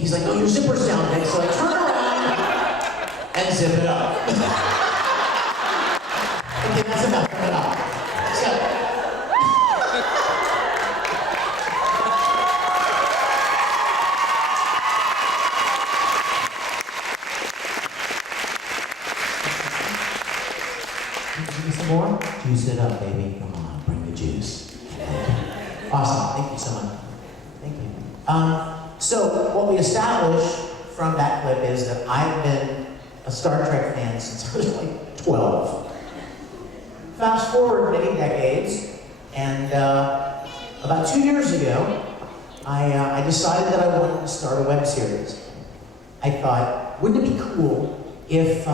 he's like, "Oh, your zipper's down, Vic." So I turn around and zip it up. Okay, that's enough. Turn it off. So, give me some more? Juice it up, baby. Come on, bring the juice. Awesome. Thank you so much. Thank you. So what we established from that clip is that I've been a Star Trek fan since I was like 12. Fast forward many decades, and about 2 years ago, I decided that I wanted to start a web series. I thought, wouldn't it be cool if,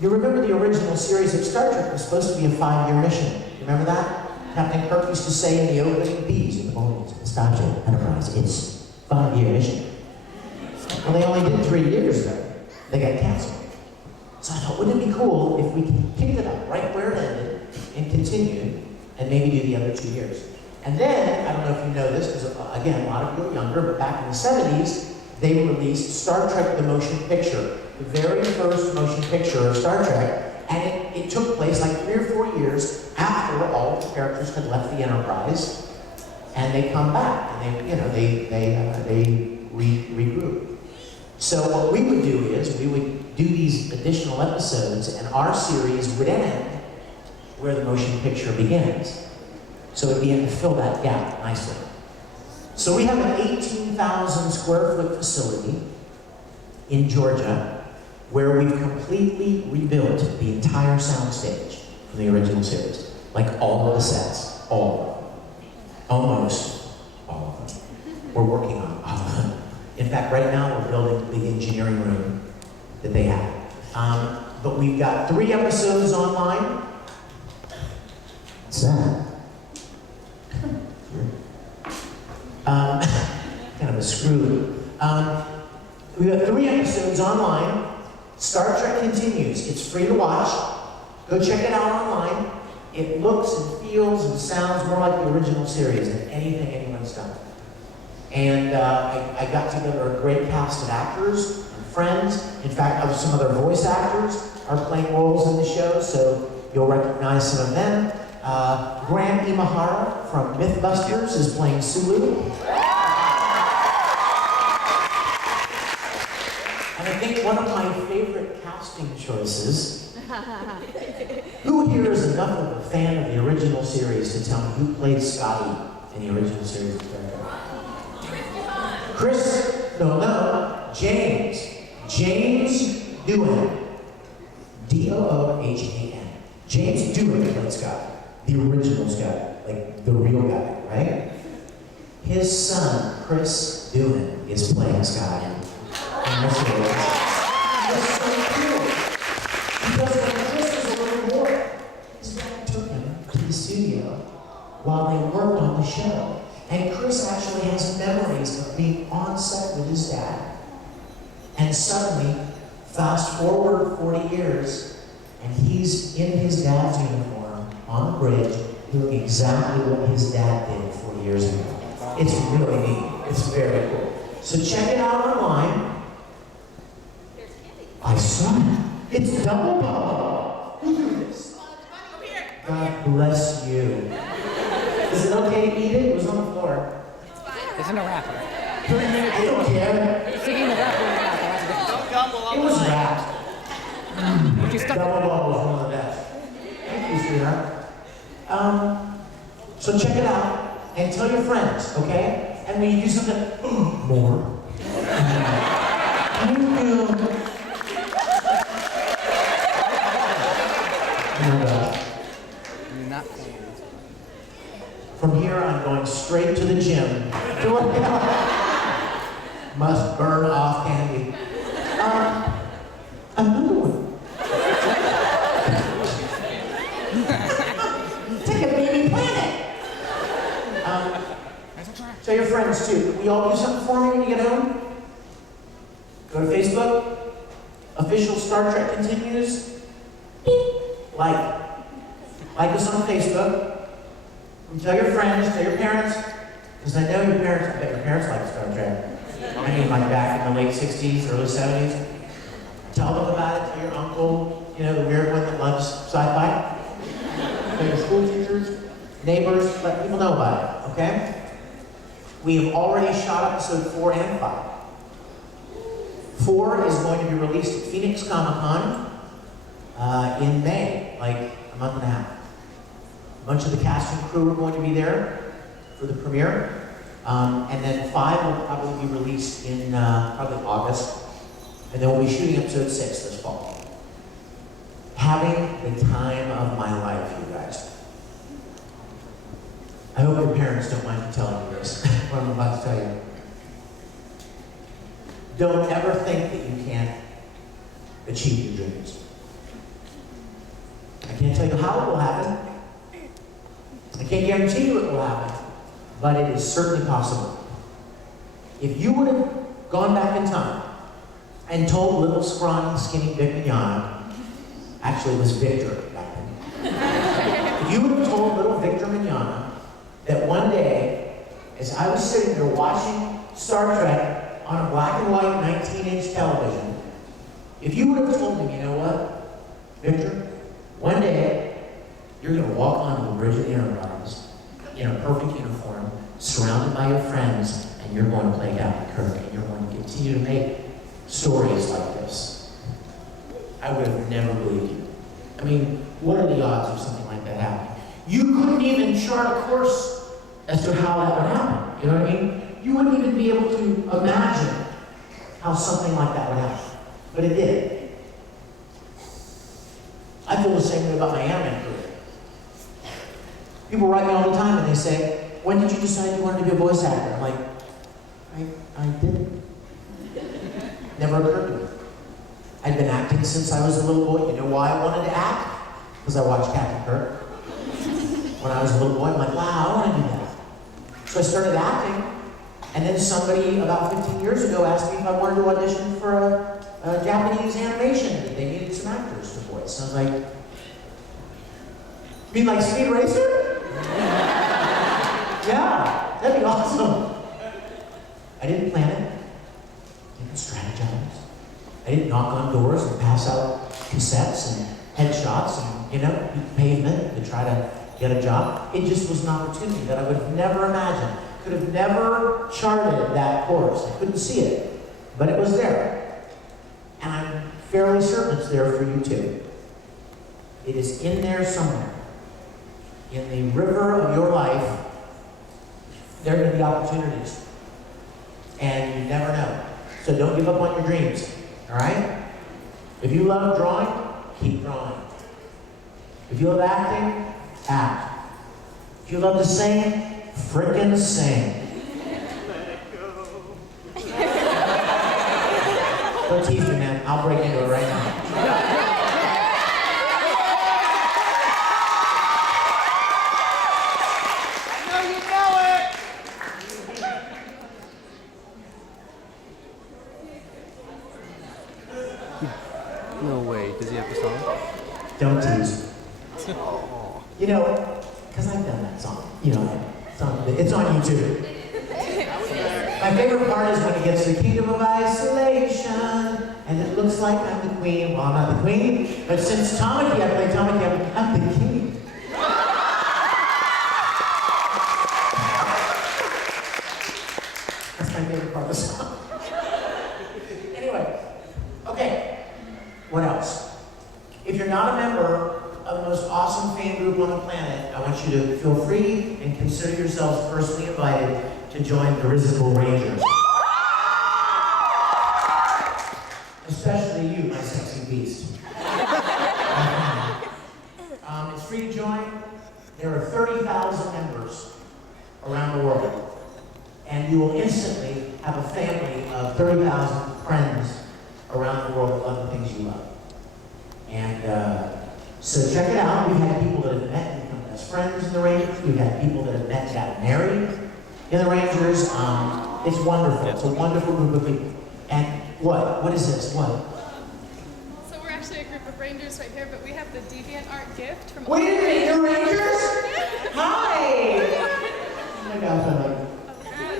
you remember the original series of Star Trek was supposed to be a 5-year mission. You remember that? Captain Kirk used to say in the opening, "These are the bones of the Starship Enterprise. It's a 5-year mission." Well, they only did 3 years though. They got canceled. So I thought, wouldn't it be cool if we picked it up right where it ended and continued, and maybe do the other 2 years? And then, I don't know if you know this, because again, a lot of you are younger, but back in the 70s, they released Star Trek: The Motion Picture, the very first motion picture of Star Trek, and it took place like 3 or 4 years after all the characters had left the Enterprise, and they come back, and they regroup. So what we would do is, we would do these additional episodes, and our series would end where the motion picture begins. So it'd be able to fill that gap nicely. So we have an 18,000 square foot facility in Georgia where we've completely rebuilt the entire soundstage from the original series. Like all of the sets, all of them. Almost all of them. We're working on all of them. In fact, right now we're building the engineering room that they have. But we've got 3 episodes online. What's that? Kind of a screw. We've got 3 episodes online. Star Trek continues. It's free to watch. Go check it out online. It looks and feels and sounds more like the original series than anything anyone's done. And I got together a great cast of actors and friends. In fact, some other voice actors are playing roles in the show, so you'll recognize some of them. Graham Imahara from Mythbusters is playing Sulu. And I think one of my favorite casting choices, who here is enough of a fan of the original series to tell me who played Scotty in the original series of Star Trek? Chris, James. James Doohan. D-O-O-H-A-N. James Doohan played Scotty. The original Scotty, like the real guy, right? His son, Chris Doohan, is playing Scotty. And that's so cool. Because when Chris was a little boy, his dad took him to the studio while they worked on the show. And Chris actually has memories of being on set with his dad. And suddenly, fast forward 40 years, and he's in his dad's uniform on the bridge doing exactly what his dad did 40 years ago. It's really neat. It's very cool. So check it out online. I saw it. It's double bubble. Who do this? God bless you. Is it okay to eat it? It was on the floor. It's in a wrapper. 30 minutes. I don't care. Sticking the wrapper in the wrapper. It was wrapped. You stuck Double bubble is one of the best. Thank you, sweetheart. So check it out and tell your friends, okay? And when you do something, more. Thank you. You're not playing. From here, I'm going straight to the gym. Must burn off candy. Another one. Take a baby planet. Tell your friends too. Will you all do something for me when you get home? Go to Facebook. Official Star Trek continues. Like us on Facebook. And tell your friends, tell your parents, because I know your parents, I bet your parents like Star Trek. And I mean, like back in the late 60s, early 70s. Tell them about it to your uncle, you know, the weird one that loves sci-fi. Tell your school teachers, neighbors, let people know about it, okay? We have already shot episode 4 and 5. 4 is going to be released at Phoenix Comic-Con in May, like a month and a half. A bunch of the cast and crew are going to be there for the premiere. And then 5 will probably be released in probably August. And then we'll be shooting episode 6 this fall. Having the time of my life, you guys. I hope your parents don't mind me telling you this, what I'm about to tell you. Don't ever think that you can't achieve your dreams. I can't tell you how it will happen. I can't guarantee you it will happen, but it is certainly possible. If you would have gone back in time and told little scrawny, skinny Vic Mignogna, actually it was Victor back then. If you would have told little Victor Mignogna that one day, as I was sitting there watching Star Trek on a black and white 19-inch television, if you would have told me, you know what, Victor, one day you're going to walk onto the bridge of the Enterprise in a perfect uniform, surrounded by your friends, and you're going to play Captain Kirk, and you're going to continue to make stories like this, I would have never believed you. I mean, what are the odds of something like that happening? You couldn't even chart a course as to how that would happen. You know what I mean? You wouldn't even be able to imagine how something like that would happen. But it did. I feel the same way about my anime career. People write me all the time and they say, when did you decide you wanted to be a voice actor? I'm like, I didn't. Never occurred to me. I'd been acting since I was a little boy. You know why I wanted to act? Because I watched Captain Kirk. When I was a little boy, I'm like, wow, I want to do that. So I started acting, and then somebody about 15 years ago asked me if I wanted to audition for a Japanese animation. They needed some actors to voice. I was like, you mean like Speed Racer? Yeah, that'd be awesome. I didn't plan it. I didn't strategize. I didn't knock on doors and pass out cassettes and headshots and, you know, beat pavement to try to get a job. It just was an opportunity that I would have never imagined. Could have never charted that course. I couldn't see it, but it was there. And I'm fairly certain it's there for you too. It is in there somewhere. In the river of your life, there are going to be opportunities. And you never know. So don't give up on your dreams, all right? If you love drawing, keep drawing. If you love acting, act. If you love to sing, frickin' sing. Don't tease me, man. I'll break into it right now. No way. Does he have the song? Don't tease. You know, because I've done that song. You know, it's on YouTube. My favorite part is when it gets to the kingdom of isolation, and it looks like I'm the queen. Well, I'm not the queen, but since Tamaki, I play Tamaki, I'm the king. That's my favorite part of the song. Anyway, okay. What else? If you're not a member of the most awesome fan group on the planet, I want you to feel free and consider yourselves personally invited to join the Risical Rangers. Especially you, my sexy beast. It's free to join. There are 30,000 members around the world. And you will instantly have a family of 30,000 friends around the world that love the things you love. And so check it out. We've had people that have met and become best friends in the Rangers. We've had people that have met and got married in the Rangers. It's wonderful. It's a wonderful group of people. And what? What is this? What? So we're actually a group of Rangers right here, but we have the DeviantArt gift from Wait a minute, you're Rangers? Hi! Oh my gosh, I like it.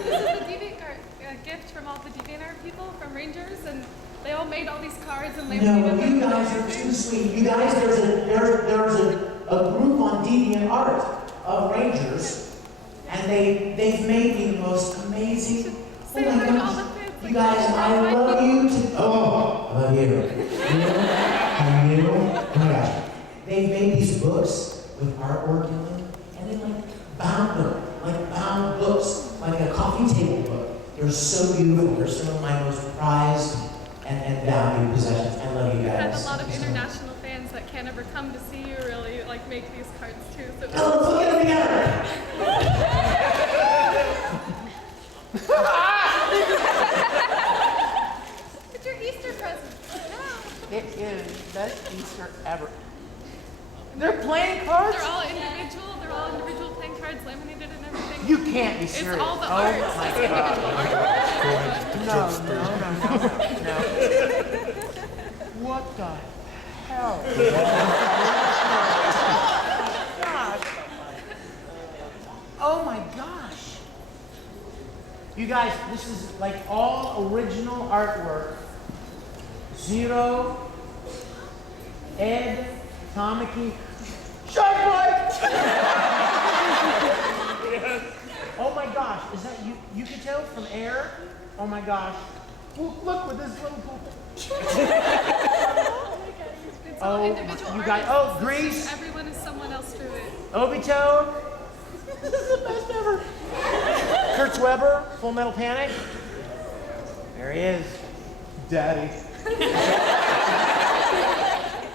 This is the DeviantArt gift from all the DeviantArt Rangers, and they all made all these cards and No, laminated them. you guys are too sweet. You guys, there's a group on DeviantArt of Rangers, and they've made me the most amazing. Oh Say my hi to all gosh. the kids. You guys, I love you to. Oh, I love you. You? Oh my gosh. They made these books with artwork in them, and they like bound them, like bound books, like a coffee table book. They're so beautiful. They're some of my most prized and valued possessions. I love you We have guys. a lot of international fans that can't ever come to see you really like make these cards too. So Oh, let's look at them together. it's your Easter present. Yeah. It is best Easter ever. They're playing cards? They're all individual playing cards, laminated and everything. You can't be serious. It's all the Oh art. my It's individual art. No. What the hell? Gosh. Oh my gosh. You guys, this is like all original artwork. Zero, Ed, Tamaki, Shark Mike! Oh my gosh, is that you? You can tell from air? Oh my gosh. Look with this little pool. It's all Oh, individual you art. guys, oh, Grease, Everyone is someone else through it. Obito. This is the best ever. Kurt Weber, Fullmetal Panic. There he is. Daddy.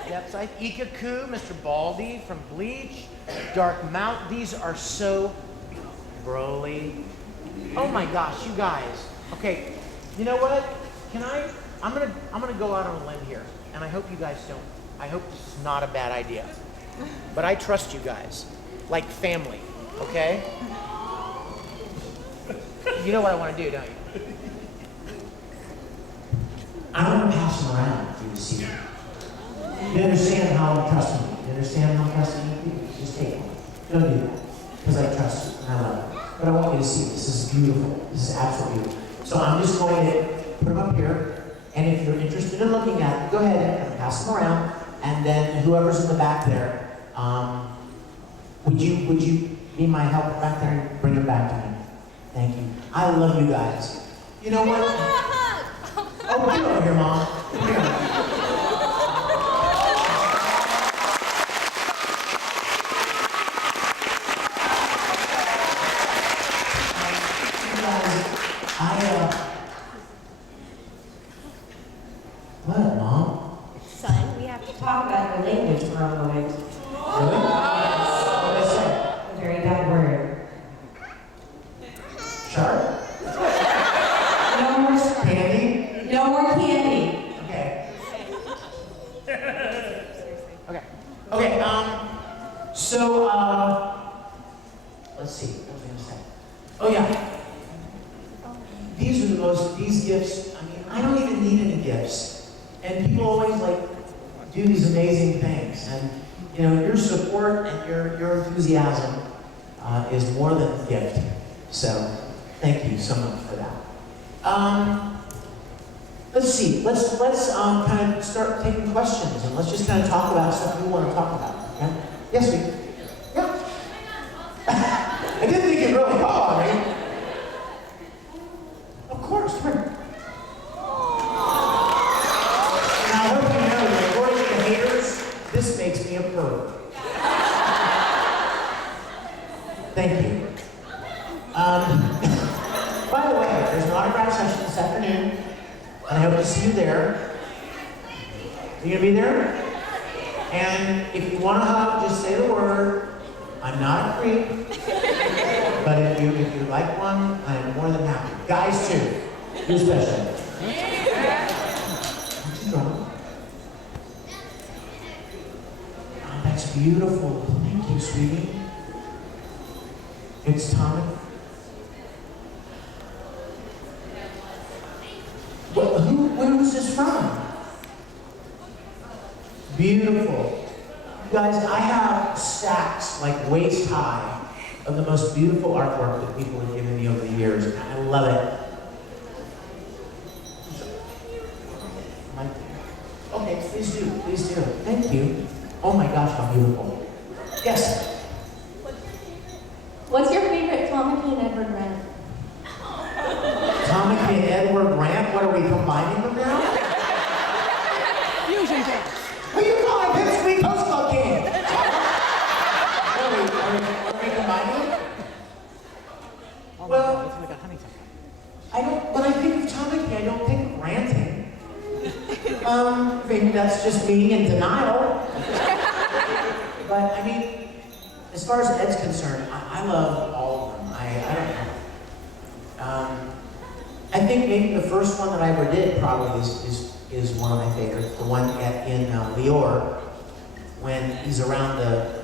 Yep, so Ikaku, Mr. Baldy from Bleach, Dark Mount. These are so Broly. Oh my gosh, you guys. Okay, you know what? I'm gonna go out on a limb here, and I hope you guys don't. I hope this is not a bad idea. But I trust you guys, like family, okay? You know what I want to do, don't you? I want to pass them around for you to see them. You understand how I'm trusting you. You understand how I'm trusting you? Just take one. Don't do that. Because I trust you and I love you. But I want you to see this. This is beautiful. This is absolutely beautiful. So I'm just going to put them up here. And if you're interested in looking at them, go ahead and pass them around. And then whoever's in the back there, would you be my help back there and bring it back to me? Thank you. I love you guys. You know what? Oh, get over here, Mom. Come here. You guys, what, Mom? Son, we have to talk about your language for a moment. Really? What did I say? A very bad word. Shark? No more shark. Candy? No more candy. Okay. Okay, so, let's see, what was I gonna say? Oh, yeah. These gifts, I mean, I don't even need any gifts. And people always, like, do these amazing things. And, you know, your support and your enthusiasm is more than a gift. So, thank you so much for that. Let's see. Let's kind of start taking questions, and let's just kind of talk about stuff you want to talk about. Okay? Yes, we. Yeah. I didn't think you'd really call on me. Of course. Come here. And I hope you know that according to the haters, this makes me a perv. Thank you. By the way, there's an autograph session this afternoon. And I hope to see you there. You gonna be there? And if you want to hug, just say the word. I'm not a creep. But if you like one, I am more than happy. Guys too. You're special. What's wrong? Oh, that's beautiful. Thank you, sweetie. It's Tommy. Where was this from? Beautiful. You guys, I have stacks, like waist high, of the most beautiful artwork that people have given me over the years. I love it. Oh my gosh, how beautiful. Yes. What's your favorite Comic and Edward rant? Tommy and Edward Rant, what are we combining them now? Fusion dance. Who you calling Pipsqueak Coast Club King? Are we combining them? Oh my Well- God, it's like a honeysuckle. When I think of Tommy, I don't think of ranting. Maybe that's just me in denial. But I mean, as far as Ed's concerned, I love all of them. I don't know. I think maybe the first one that I ever did probably is one of my favorites. The one in Lior, when he's around it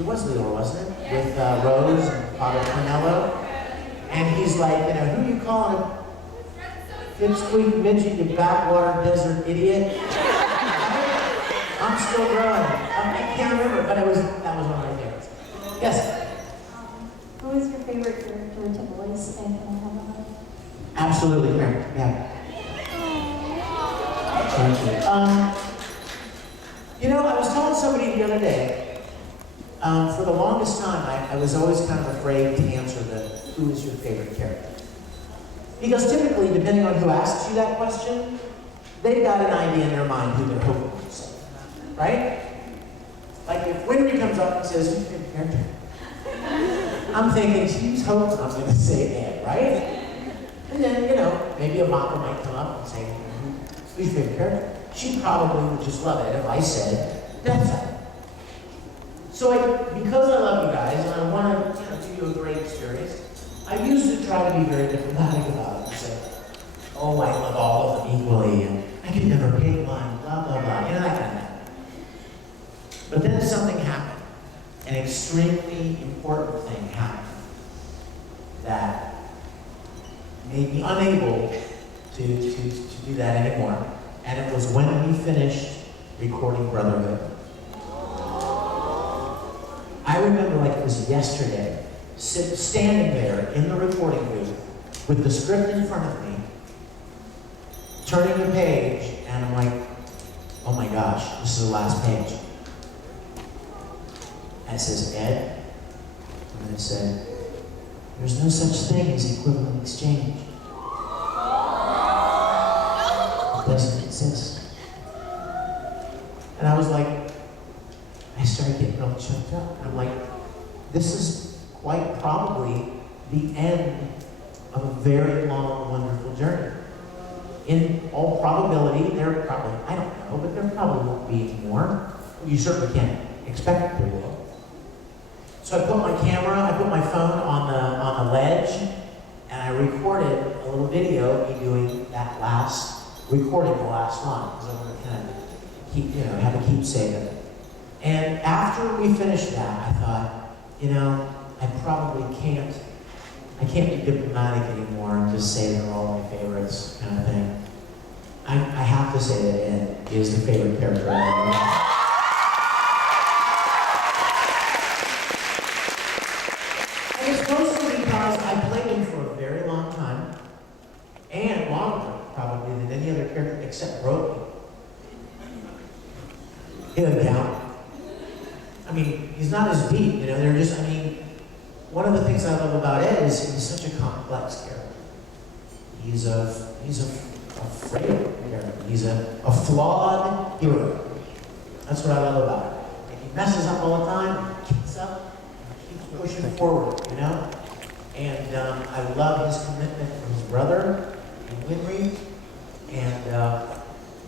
was Lior, wasn't it? With Rose and Father Cornello. And he's like, who you calling a pipsqueak, midget, you backwater desert idiot? I'm still growing. I can't remember, but that was one of my favorites. Yes? Who is your favorite character to voice and can I have a hug? Absolutely, correct. Yeah. Thank you. I was telling somebody the other day, for the longest time, I was always kind of afraid to answer who is your favorite character? Because typically, depending on who asks you that question, they've got an idea in their mind who they're hoping to say, right? Like if Winry comes up and says, who's your favorite character? I'm thinking, she's hoping I'm going to say Ed, right? And then, maybe a mocker might come up and say, who's your favorite character? She probably would just love it if I said Deathside. So because I love you guys and I want to do you a great experience, I used to try to be very diplomatic about it and say, oh, I love all of them equally, and I can never pick one, blah, blah, blah, that kind of thing. But then something happened, an extremely important thing happened that made me unable to do that anymore. And it was when we finished recording Brotherhood. I remember like it was yesterday, standing there in the recording booth with the script in front of me, turning the page, and I'm like, oh my gosh, this is the last page. And it says, Ed, and it said, there's no such thing as equivalent exchange. It doesn't exist. And I was like, I started getting real choked up. And I'm like, this is quite probably the end of a very long, wonderful journey. In all probability, there probably, I don't know, but there probably won't be more. You certainly can't expect there will. So I put my camera, I put my phone on the ledge, and I recorded a little video of me doing that recording the last line, because I want to kind of keep, have a keepsake of it. And after we finished that, I thought, I probably can't be diplomatic anymore and just say they're all my favorites kind of thing. I have to say that Ed is the favorite character I ever. And it's mostly because I played him for a very long time, and longer probably than any other character except Brody. He doesn't count. I mean, he's not as deep, they're just, one of the things I love about Ed is he's such a complex character. He's a frail character. He's a flawed hero. That's what I love about him. And he messes up all the time, he keeps up, he keeps pushing forward, And I love his commitment to his brother, Winry. And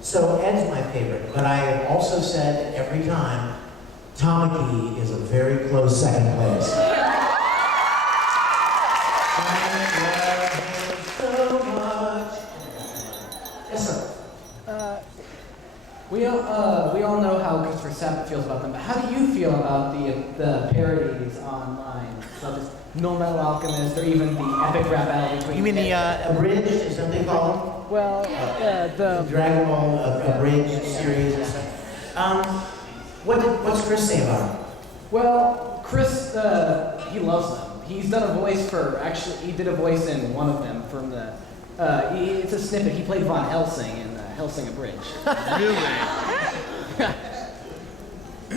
so Ed's my favorite, but I have also said every time, Tamaki is a very close second place. I love him so much. Yes, sir. We all know how Christopher Sabat feels about them, but how do you feel about the parodies online, such as Fullmetal Alchemist, or even the epic rap battle between? You mean the Abridged, is that what they call them? Well, The Dragon Ball Abridged series and stuff. What's Chris say about them? Well, Chris, he loves them. He's done a voice he did a voice in one of them from the, it's a snippet. He played Von Helsing in Helsing Abridged. Really?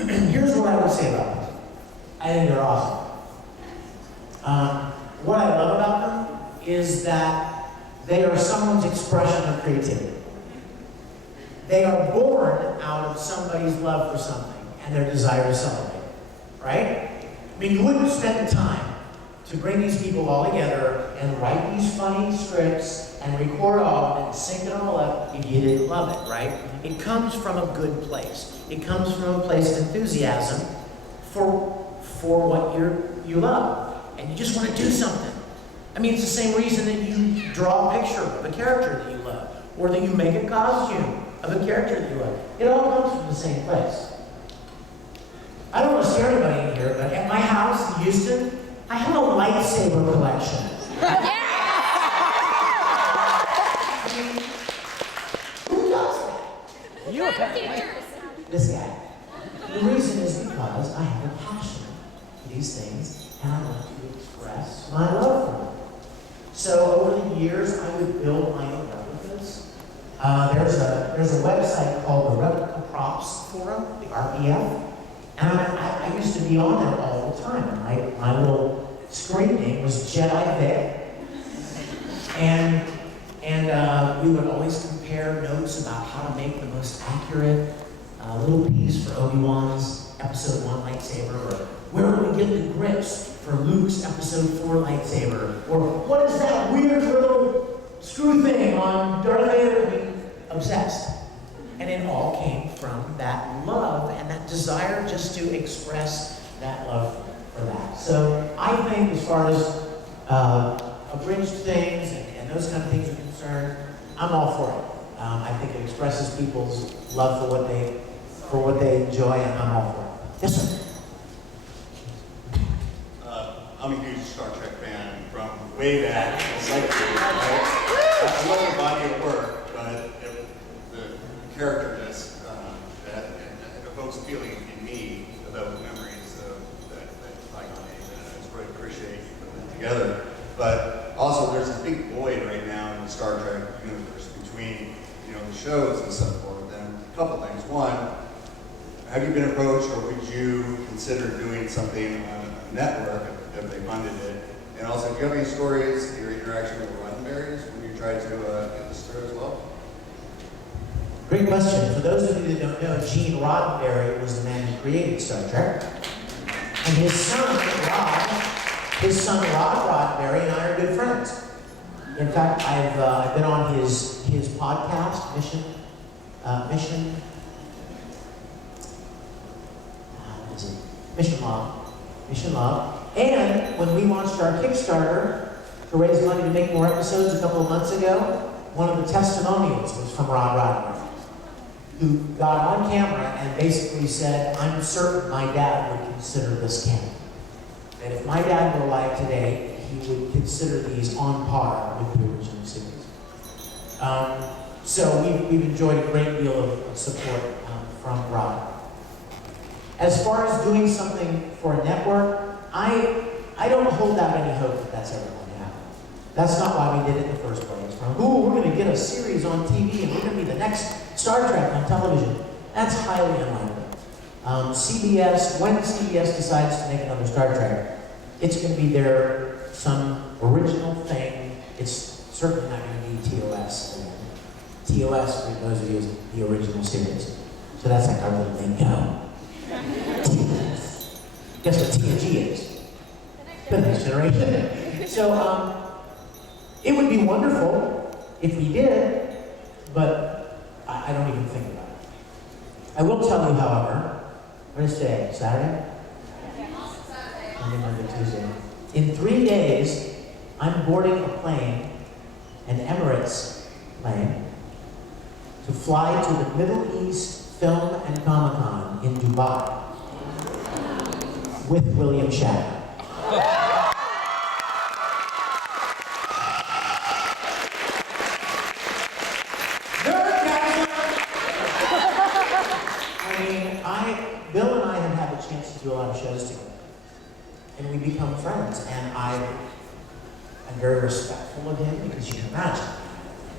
Here's what I would say about them. I think they're awesome. What I love about them is that they are someone's expression of creativity. They are born out of somebody's love for something and their desire to celebrate, right? I mean, you wouldn't spend the time to bring these people all together and write these funny scripts and record all of it and sync it all up if you didn't love it, right? It comes from a good place. It comes from a place of enthusiasm for what you love. And you just want to do something. I mean, it's the same reason that you draw a picture of a character that you love, or that you make a costume of a character that you love. It all comes from the same place. I don't want to scare anybody in here, but at my house in Houston, I have a lightsaber collection. I mean, who does that? You apparently. This guy. The reason is because I have a passion for these things, and I want to express my love for them. So over the years, I would build my own replicas. There's a website called the Replica Props Forum, the RPF, and I used to be on there all the time. My little screen name was Jedi Vic, and we would always compare notes about how to make the most accurate little piece for Obi-Wan's Episode 1 lightsaber, or where do we get the grips for Luke's Episode 4 lightsaber, or what is that weird little screw thing on Darth Vader? I mean, obsessed. And it all came from that love and that desire just to express that love for that. So I think as far as abridged things and those kind of things are concerned, I'm all for it. I think it expresses people's love for what they enjoy, and I'm all for it. Yes, sir. I'm a huge Star Trek fan from way back. It's like, I love the body of work, but the characterness that evokes a feeling in me about the memories of that bygone age, and I just really appreciate you putting it together. But also, there's this big void right now in the Star Trek universe between the shows and so forth. And a couple things. One, have you been approached, or would you consider doing something on a network if they funded it? And also, do you have any stories of your interaction with Roddenberry's when you tried to get this through as well? Great question. For those of you that don't know, Gene Roddenberry was the man who created Star Trek. And his son, Rod Roddenberry, and I are good friends. In fact, I've been on his podcast, Mission Love. And when we launched our Kickstarter to raise money to make more episodes a couple of months ago, one of the testimonials was from Rod Roddenberry, who got on camera and basically said, "I'm certain my dad would consider this canon. And if my dad were alive today, he would consider these on par with the original series." So we've enjoyed a great deal of support from Rod. As far as doing something for a network, I don't hold out any hope that that's ever going to happen. That's not why we did it in the first place. We're going to get a series on TV and we're going to be the next Star Trek on television. That's highly unlikely. CBS, when CBS decides to make another Star Trek, it's going to be some original thing. It's certainly not going to be TOS. TOS, for those of you, is the original series. So that's like our little lingo. TOS. Guess what TNG is? The Next Generation. So it would be wonderful if we did, but I don't even think about it. I will tell you, however, what is today? Saturday? Monday, Tuesday. In 3 days, I'm boarding a plane, an Emirates plane, to fly to the Middle East Film and Comic-Con in Dubai with William Shatner. Bill and I have had the chance to do a lot of shows together, and we become friends, and I'm very respectful of him, because you can imagine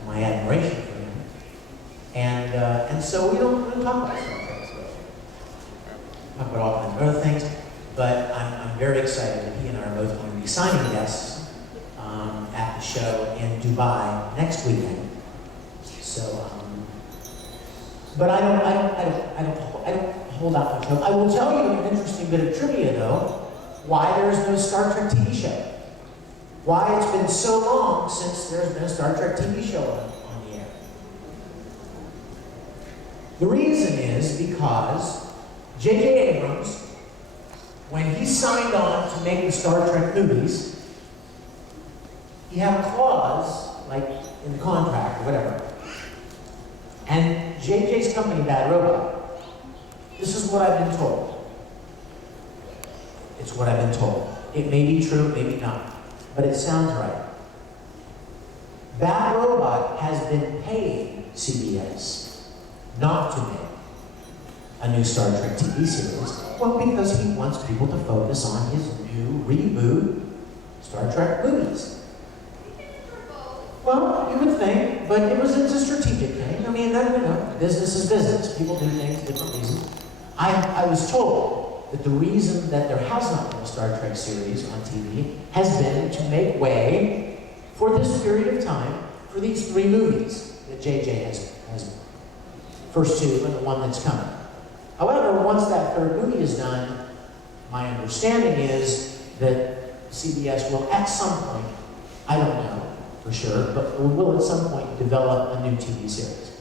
my admiration for him, and so we don't talk about Star Trek. talk about all kinds of other things. But I'm very excited that he and I are both going to be signing guests at the show in Dubai next weekend. So, but I don't hold out much hope. I will tell you an interesting bit of trivia, though, why there's no Star Trek TV show. Why it's been so long since there's been a Star Trek TV show on the air. The reason is because J.J. Abrams, when he signed on to make the Star Trek movies, he had a clause, like in the contract or whatever. And J.J.'s company, Bad Robot, this is what I've been told. It's what I've been told. It may be true, maybe not, but it sounds right. Bad Robot has been paying CBS not to make a new Star Trek TV series. Well, because he wants people to focus on his new reboot Star Trek movies. Well, you would think, but it's a strategic thing. I mean, business is business. People do things for different reasons. I was told that the reason that there has not been a Star Trek series on TV has been to make way for this period of time for these 3 movies that JJ has first 2 and the one that's coming. However, once that 3rd movie is done, my understanding is that CBS will at some point, I don't know for sure, but will at some point develop a new TV series.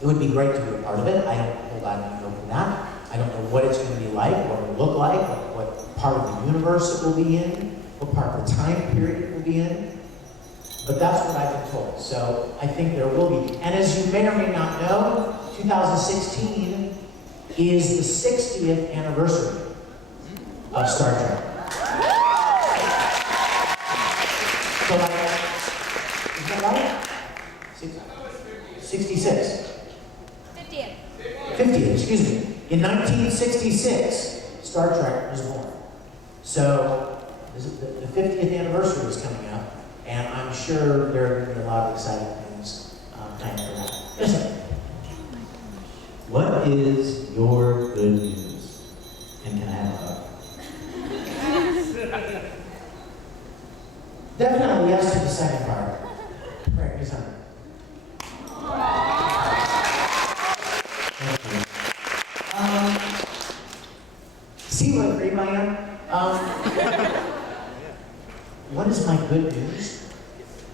It would be great to be a part of it. I don't hold out any hope for that. I don't know what it's going to be like, what it will look like, what part of the universe it will be in, what part of the time period it will be in. But that's what I've been told. So I think there will be. And as you may or may not know, 2016 is the 60th anniversary of Star Trek. So is that right? 66. 50th, excuse me. In 1966, Star Trek was born. So the 50th anniversary is coming up, and I'm sure there are going to be a lot of exciting things planned for that. Yes, sir. What is your good news? And can I have a hug? Definitely yes to the second part. Right, yes, sir. See what great I am? What is my good news?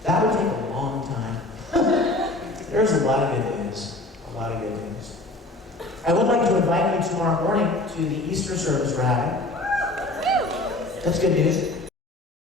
That would take a long time. There's a lot of good news. A lot of good news. I would like to invite you tomorrow morning to the Easter service we're having. That's good news.